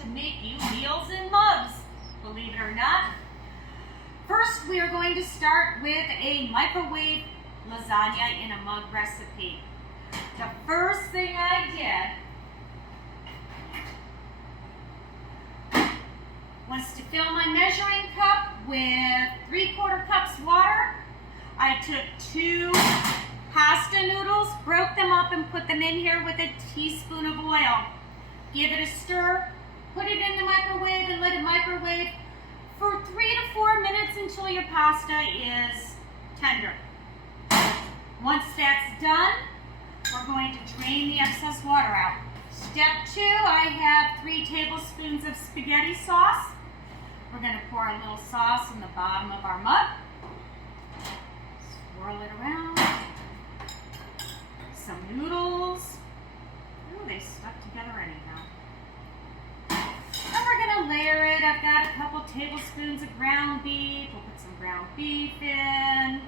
to make you meals in mugs, believe it or not. First, we are going to start with a microwave lasagna in a mug recipe. The first thing I did was to fill my measuring cup with 3/4 cups water. I took 2 pasta noodles, broke them up and put them in here with a teaspoon of oil. Give it a stir, put it in the microwave and let it microwave for 3 to 4 minutes until your pasta is tender. Once that's done, we're going to drain the excess water out. Step 2, I have 3 tablespoons of spaghetti sauce. We're going to pour a little sauce in the bottom of our mug. Swirl it around. Some noodles. Ooh, they stuck together anyhow. And we're going to layer it. I've got a couple tablespoons of ground beef. We'll put some ground beef in.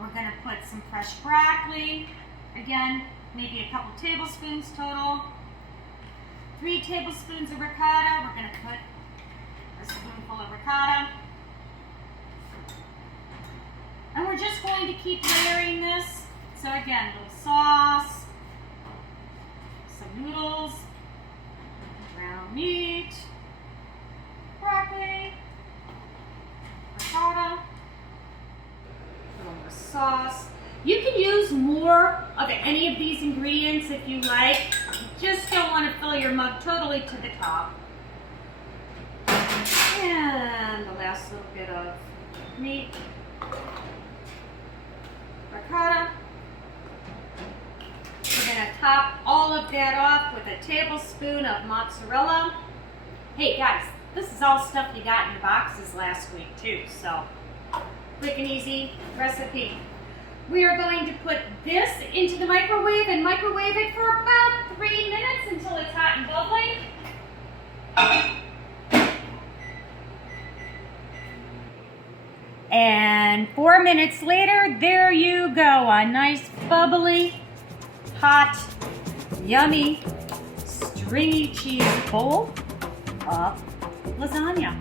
We're going to put some fresh broccoli. Again, maybe a couple tablespoons total. 3 tablespoons of ricotta. We're going to put a spoonful of ricotta. And we're just going to keep layering this. So again, a little sauce, some noodles, ground meat, broccoli, ricotta, a little more sauce. You can use more of any of these ingredients if you like. You just don't want to fill your mug totally to the top. And the last little bit of meat, ricotta. We're going to top all of that off with a tablespoon of mozzarella. Hey guys, this is all stuff you got in your boxes last week too, so quick and easy recipe. We are going to put this into the microwave and microwave it for about 3 minutes until it's hot and bubbling. And 4 minutes later, there you go, a nice bubbly, hot, yummy, stringy cheese bowl of lasagna.